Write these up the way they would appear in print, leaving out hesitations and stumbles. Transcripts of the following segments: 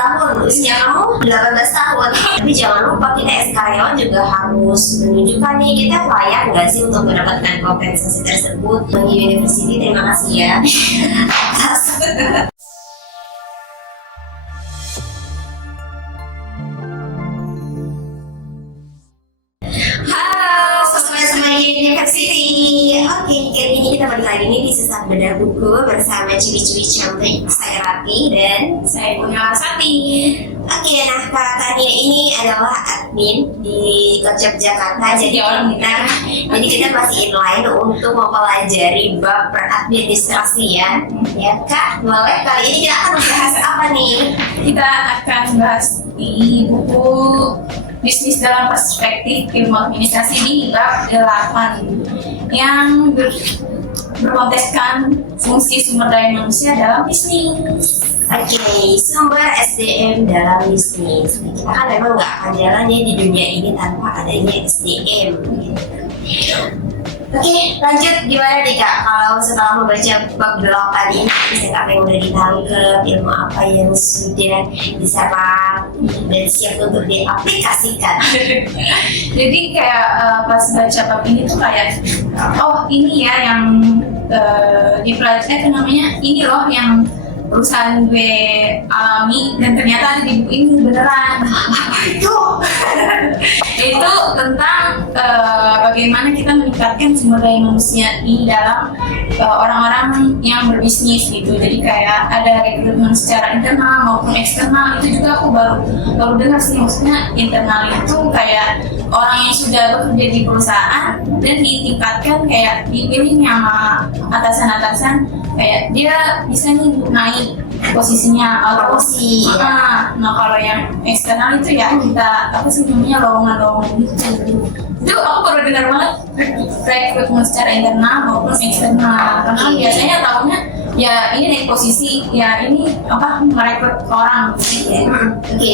tahun, usia kamu 18 tahun. Tapi jangan lupa kita as karyawan juga harus menunjukkan nih kita layak nggak sih untuk mendapatkan kompensasi tersebut. Bagi University, terima kasih ya atas Halo, sobat Semanggi University. Oke, kali ini kita balik lagi nih di Sesak Bedah Buku bersama ciwi-ciwi cantik. Saya Rati dan Saya Bunga Sati. Oke, nah Kak Tania ini adalah admin di Kocok Jakarta. Jadi kita masih inline untuk mempelajari bab peradministrasian. Ya Kak, boleh kali ini kita akan membahas apa nih? Kita akan bahas di buku Bisnis dalam Perspektif Ilmu Administrasi di bab 8 yang berkonteskan fungsi sumber daya manusia dalam bisnis. Oke, sumber SDM dalam bisnis. Kita kan memang nggak akan jalan ya di dunia ini tanpa adanya SDM. Oke, lanjut gimana nih Kak? Kalau setelah membaca bab 8 ini, apa yang udah ditangkap, ilmu apa yang sudah diserap dan siap untuk diaplikasikan? Jadi kayak pas baca bab ini tuh kayak, oh ini ya yang dipelajari namanya, ini loh yang perusahaan gue alami dan ternyata ada di buku ini beneran. Apa itu? Itu tentang bagaimana kita meningkatkan sumber daya manusia di dalam orang-orang yang berbisnis gitu. Jadi kayak ada rekrutmen secara internal maupun eksternal. Itu juga aku baru dengar sih, maksudnya internal itu kayak orang yang sudah bekerja di perusahaan dan ditingkatkan, kayak dipilih sama atasan-atasan, kayak dia bisa nih untuk naik posisinya atau Promosi. Nah kalau yang eksternal itu ya kita apa sih namanya, lowongan gitu. Itu aku baru dengar banget, rekrutmen secara internal maupun eksternal. Karena biasanya tahunya ya ini naik posisi, ya ini apa merekrut orang. Oke,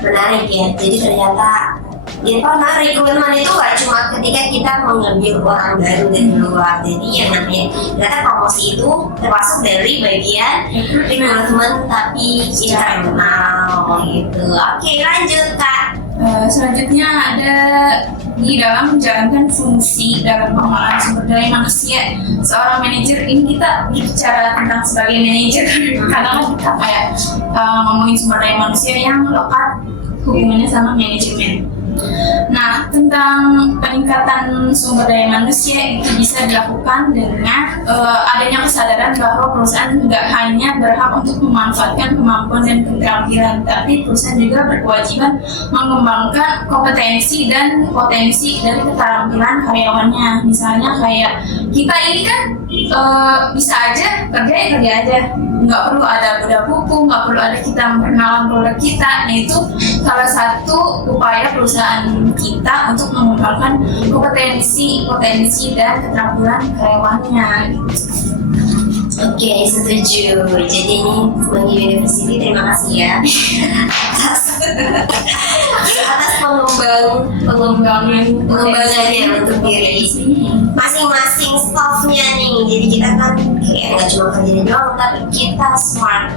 menarik ya. Jadi ternyata rekrutmen itu gak cuma ketika kita mengambil orang baru dari luar. Jadi yang namanya ternyata promosi itu termasuk dari bagian rekrutmen tapi internal gitu. Oke, lanjut Kak. Selanjutnya ada di dalam menjalankan fungsi dalam pengelolaan sumber daya manusia. Seorang manajer, ini kita bicara tentang sebagai manajer karena kan kita kayak ngomongin sumber daya manusia yang lekat hubungannya sama manajemen. Nah, tentang peningkatan sumber daya manusia itu bisa dilakukan dengan adanya kesadaran bahwa perusahaan tidak hanya berhak untuk memanfaatkan kemampuan dan keterampilan, tapi perusahaan juga berkewajiban mengembangkan kompetensi dan potensi dari keterampilan karyawannya. Misalnya kayak kita ini kan bisa aja kerja aja, nggak perlu ada bedah buku, nggak perlu ada kita memperkenalkan produk kita. Nah itu salah satu upaya perusahaan kita untuk mengembangkan potensi dan keterampilan karyawannya. Oke, setuju. Jadi ini Semanggi University, terima kasih ya atas pengembangannya untuk diri masing-masing staffnya nih. Jadi kita kan kayak nggak cuma kerjanya doang, tapi kita smart.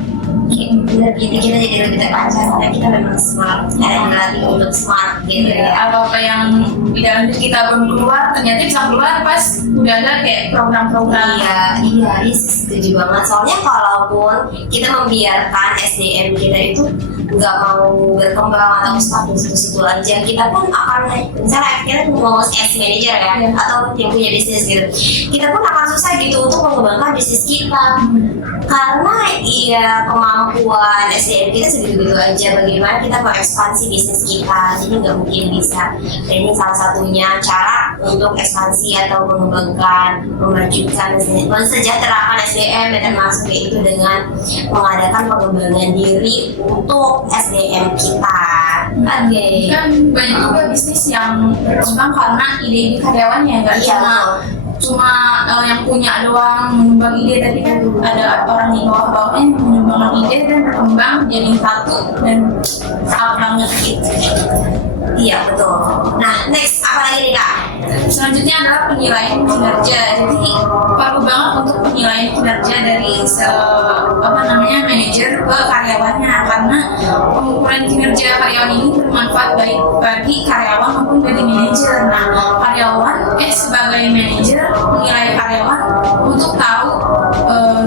Bener gitu, kita jadi lebih terpacar karena kita memang smart, karena berarti untuk smart gitu ya. Apa yang di dalam diri kita belum keluar ternyata bisa keluar pas udah ada kayak program-program. Iya, setuju banget. Soalnya kalaupun kita membiarkan SDM kita itu nggak mau berkembang atau stuck di situ-situ aja, kita pun akan misalnya kita mau as manager ya, atau yang punya bisnis gitu, kita pun akan susah gitu untuk mengembangkan bisnis kita karena kemampuan SDM kita segitu-gitu aja. Bagaimana kita mau ekspansi bisnis kita, jadi nggak mungkin bisa. Dan ini salah satunya cara untuk ekspansi atau mengembangkan, memajukan, mensejahterakan SDM, dan termasuk itu dengan mengadakan pengembangan diri untuk SDM kita. Oke. Kan banyak juga bisnis yang berkembang karena ide karyawannya, nggak cuma yang punya doang menyumbang ide, tapi kan ada orang di bawah-bawahnya yang menyumbang ide dan berkembang jadi satu dan sangat banget gitu. Iya betul. Nah next apa lagi nih Kak? Selanjutnya adalah penilaian kinerja. Jadi perlu banget untuk penilaian kinerja dari manajer ke karyawannya, karena pengukuran kinerja karyawan ini bermanfaat baik bagi karyawan maupun bagi manajer. Nah, karyawan sebagai manajer menilai karyawan untuk tahu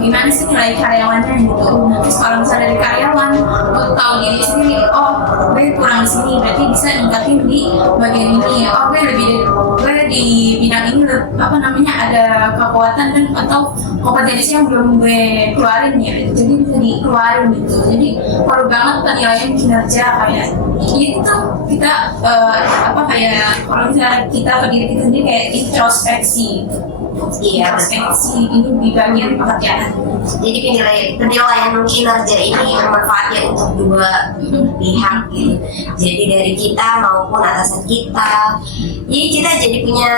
gimana sih nilai karyawannya gitu. Terus kalau misalnya dari karyawan untuk tahu diri sendiri, oh gue kurang di sini, berarti bisa ningkatin di bagian ini. Oh gue di bidang ini ada kekuatan dan atau kompetensi yang belum gue keluarin ya, jadi bisa dikeluarin gitu. Jadi perlu banget penilaian kinerja kayak itu kita kalau misalnya kita ke diri kita sendiri kayak introspeksi. Iya, introspeksi ini di bagian pekerjaan. Jadi penilaian kinerja ini bermanfaatnya untuk dua pihak gitu. Jadi dari kita maupun atasan kita. Jadi kita jadi punya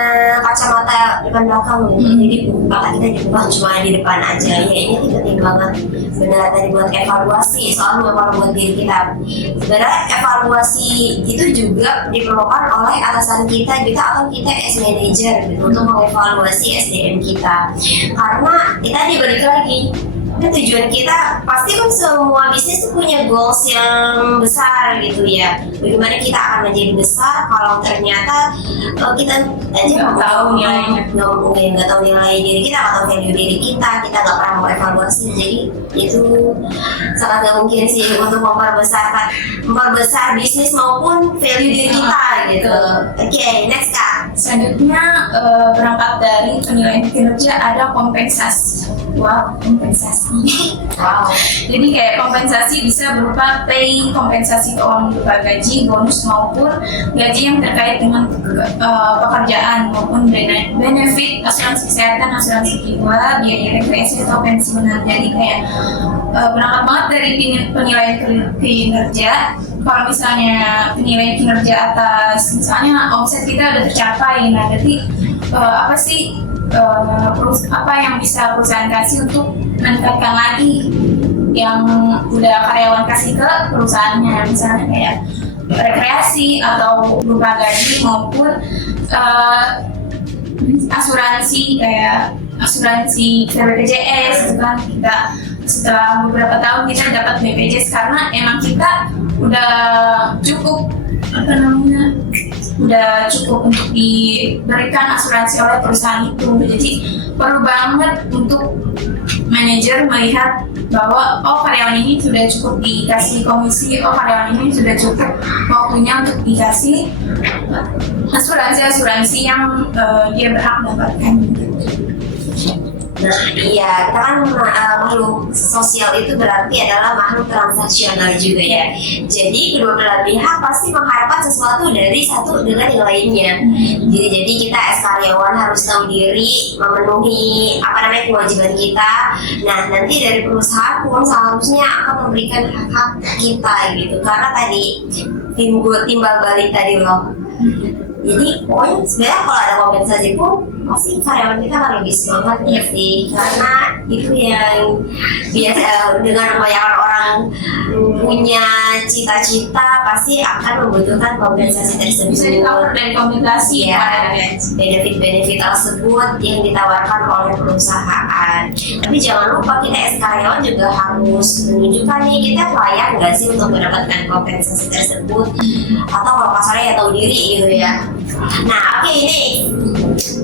kacamata depan belakang gitu. Jadi mata kita diubah cuma di depan aja. Ya ini penting banget. Benar tadi buat evaluasi, soalnya buat diri kita. Sebenarnya evaluasi itu juga diperlukan oleh atasan kita atau kita as manager gitu, untuk mengevaluasi SDM kita. Karena kita dibalik lagi. Kan tujuan kita pasti kan semua bisnis tuh punya goals yang besar gitu ya. Bagaimana kita akan menjadi besar kalau ternyata kita aja nggak tahu nilainya, nggak tahu nilai diri kita atau value diri kita nggak pernah mau evaluasi. Jadi itu sangat nggak mungkin sih untuk memperbesar bisnis maupun value diri kita gitu. Oke, next Kak. Selanjutnya berangkat dari penilaian kinerja ada kompensasi. Wow, kompensasi. Wow. Jadi kayak kompensasi bisa berupa pay, kompensasi keuangan berupa gaji, bonus maupun gaji yang terkait dengan pekerjaan maupun benefit, asuransi kesehatan, asuransi jiwa, biaya rekreasi atau pensiunan. Jadi kayak berangkat banget dari penilaian kinerja. Kalau misalnya penilaian kinerja atas misalnya omset kita udah tercapai, nah jadi apa yang bisa perusahaan kasih untuk meningkatkan lagi yang udah karyawan kasih ke perusahaannya, misalnya kayak rekreasi atau berupa gaji maupun asuransi kayak asuransi BPJS gitu kan. Kita setelah beberapa tahun kita dapat BPJS karena emang kita udah cukup untuk diberikan asuransi oleh perusahaan itu. Jadi perlu banget untuk manajer melihat bahwa karyawan ini sudah cukup dikasih komisi, karyawan ini sudah cukup waktunya untuk dikasih asuransi yang dia berhak dapatkan. Nah, iya, kita kan makhluk sosial itu berarti adalah makhluk transaksional juga ya. Jadi kedua belah pihak pasti mengharapkan sesuatu dari satu dengan yang lainnya. Jadi kita as karyawan harus tahu diri, memenuhi kewajiban kita. Nah, nanti dari perusahaan pun seharusnya akan memberikan hak kita gitu. Karena tadi timbal balik tadi loh. Jadi pokoknya sebenarnya kalau ada kompensasi pun pasti karyawan kita akan lebih semangat ya sih, karena itu yang biasa dengan kebanyakan orang punya cita-cita pasti akan membutuhkan kompensasi tersebut. Bisa ditawar dari kompensasi ya, benefit-benefit tersebut yang ditawarkan oleh perusahaan. Tapi jangan lupa kita as karyawan juga harus menunjukkan nih kita layak nggak sih untuk mendapatkan kompensasi tersebut, atau kalau kasarnya ya tahu diri gitu ya. Nah, oke, ini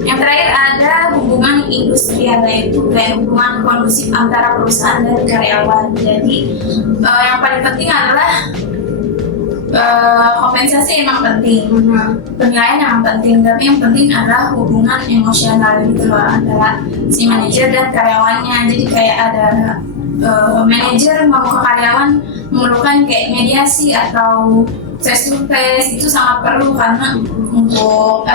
yang terakhir ada hubungan industrial, yaitu kayak hubungan kondusif antara perusahaan dan karyawan. Jadi yang paling penting adalah kompensasi emang penting, penilaian emang penting, tapi yang penting adalah hubungan emosional gitu loh antara si manajer dan karyawannya. Jadi kayak ada manajer mau ke karyawan memerlukan kayak mediasi atau face to face, itu sangat perlu karena untuk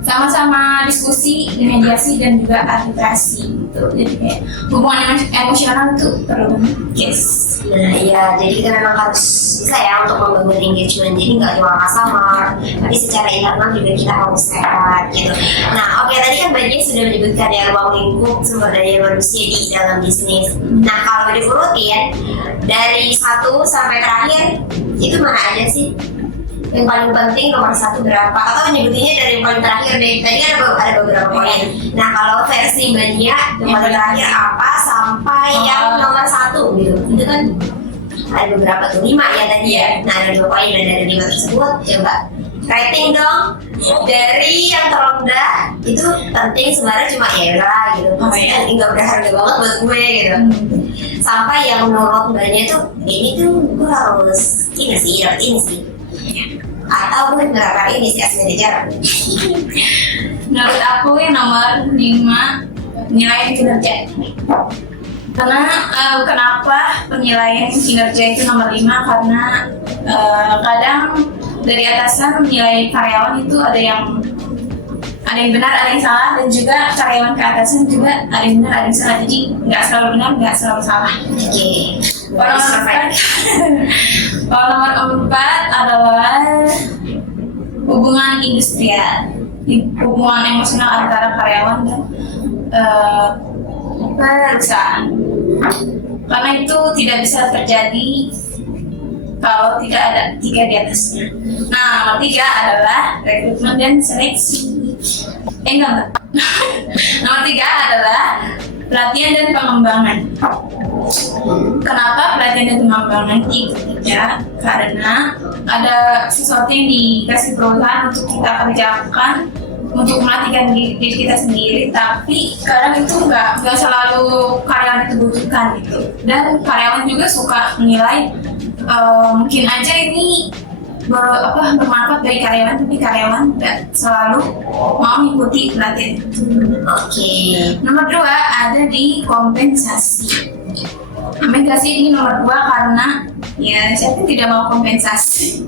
sama-sama diskusi, mediasi dan juga arbitrasi gitu. Jadi kayak hubungan emosional itu perlu. Yes. Nah iya, jadi kita memang harus bisa ya untuk membangun engagement. Jadi nggak cuma customer, tapi secara internal juga kita harus sehat gitu. Nah oke, tadi kan Mbak sudah menyebutkan ya ruang lingkup sumber daya manusia di dalam bisnis. Nah kalau diurutin dari 1 sampai terakhir, itu mana aja sih? Yang paling penting nomor 1 berapa? Atau nyebutinnya dari yang paling terakhir deh. Tadi kan ada beberapa poin. Nah kalau versi Mbak Nia, yang paling terakhir apa sampai yang nomor 1 gitu? Itu kan ada beberapa tuh 5 ya tadi ya. Nah ada 2 poin dan dari 5 tersebut coba rating dong dari yang terendah itu penting sebenarnya cuma era gitu, maksudnya nggak berharga banget buat gue gitu, sampai yang menurut mbaknya tuh ini tuh gue harus ini sih dapat ini sih, atau gue menerapkan ini sih asli jarang. Menurut aku yang nomor 5 nilai kinerja. Karena kenapa penilaian kinerja itu nomor 5? Karena kadang dari atasan menilai karyawan itu ada yang benar, ada yang salah, dan juga karyawan ke atasan juga ada yang benar, ada yang salah. Jadi nggak selalu benar, nggak selalu salah. Oke. Kalau nomor 4 adalah hubungan industrial, hubungan emosional antara karyawan dan perusahaan. Karena itu tidak bisa terjadi kalau tidak ada 3 di atasnya. Nah, nomor 3 adalah rekrutmen dan seleksi. Enggak. Nomor 3 adalah pelatihan dan pengembangan. Kenapa pelatihan dan pengembangan ya? Karena ada sesuatu yang dikasih perusahaan untuk kita kerjakan, untuk melatihkan diri kita sendiri, tapi kadang itu nggak selalu karyawan itu butuhkan gitu. Dan karyawan juga suka menilai mungkin aja ini bermanfaat bagi karyawan, tapi karyawan nggak selalu mau mengikuti pelatihan itu. Oke. Nomor 2 ada di kompensasi. Kompensasi ini nomor 2 karena ya siapa tidak mau kompensasi.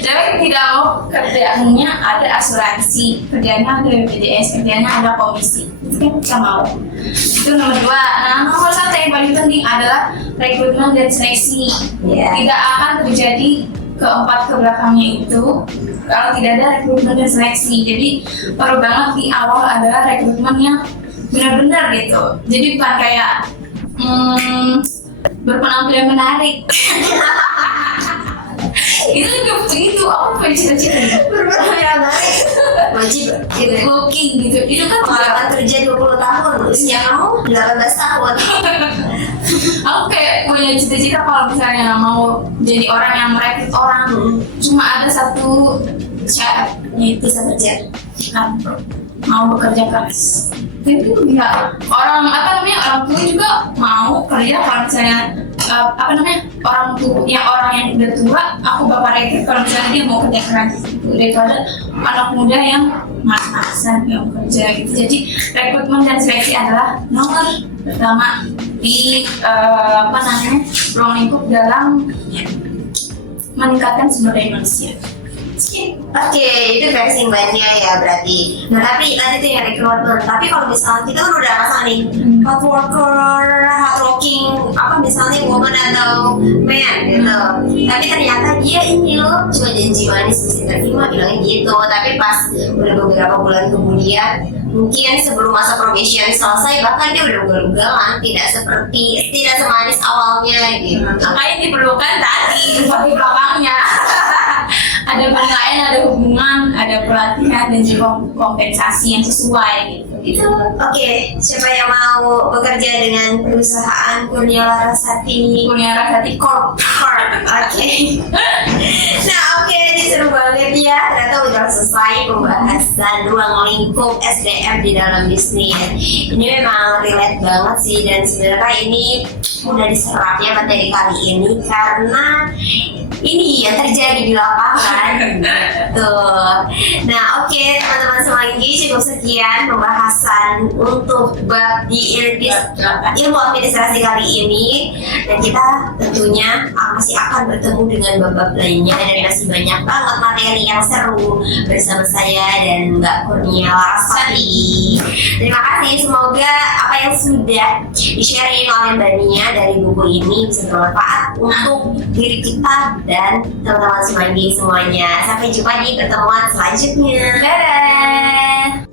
Siapa yang tidak mau kerjaannya ada asuransi, kerjanya ada BPJS, kerjanya ada komisi, kan kita mau. Itu nomor 2. Nah, nomor 1 yang paling penting adalah rekrutmen dan seleksi. Tidak akan terjadi keempat ke belakangnya itu kalau tidak ada rekrutmen dan seleksi. Jadi perlu banget di awal adalah rekrutmen yang benar-benar gitu. Jadi bukan kayak berpenampilan menarik. Itu juga begitu, aku pengen cita-cita Berpenampilan menarik wajib gitu, looking gitu. Itu kan pengalaman kerja 20 tahun, usia kamu 18 tahun. Aku kayak punya cita-cita kalau misalnya mau jadi orang yang merekrut orang, cuma ada satu syarat, yaitu bisa kerja kantor, mau bekerja keras. Jadi ya orang orang tua juga mau kerja kalau misalnya orang yang udah tua, aku bapak rekrut kalau misalnya dia mau kerja keras gitu, daripada anak muda yang mas-masan yang kerja gitu. Jadi rekrutmen dan seleksi adalah nomor pertama di ruang lingkup dalam meningkatkan sumber daya manusia. Oke, itu versi mbaknya ya berarti. Nah tapi tadi tuh yang rekrutmen. Tapi kalau misalnya kita kan udah pasang nih hard worker, hard working, misalnya woman atau man gitu. Tapi ternyata dia ini loh cuma janji manis bisa terima bilangnya gitu. Tapi pas udah beberapa bulan kemudian, mungkin sebelum masa probation selesai, bahkan dia udah ugal-ugalan, tidak semanis awalnya gitu. Apa yang diperlukan tadi di belakangnya? Ada penilaian, ada hubungan, ada pelatihan, dan juga kompensasi yang sesuai gitu. Oke, siapa yang mau bekerja dengan perusahaan Kurnia Larasati Corp? Oke. Nah, oke, ini seru banget ya. Ternyata udah selesai pembahasan ruang lingkup SDM di dalam bisnis. Ini memang relate banget sih, dan sebenarnya ini udah diserap ya materi kali ini karena ini yang terjadi di lapangan. Tuh. Nah, oke, teman-teman semanggi, cukup sekian pembahasan untuk bab di ilmu administrasi kali ini, dan kita tentunya masih akan bertemu dengan bab-bab lainnya, dan masih banyak banget materi yang seru bersama saya dan Mbak Kurnia Larasati. Terima kasih, semoga apa yang sudah di-sharing oleh Mbak Nia dari buku ini bisa bermanfaat untuk diri kita dan teman-teman semanggi semuanya. Sampai jumpa di pertemuan selanjutnya. Dadah!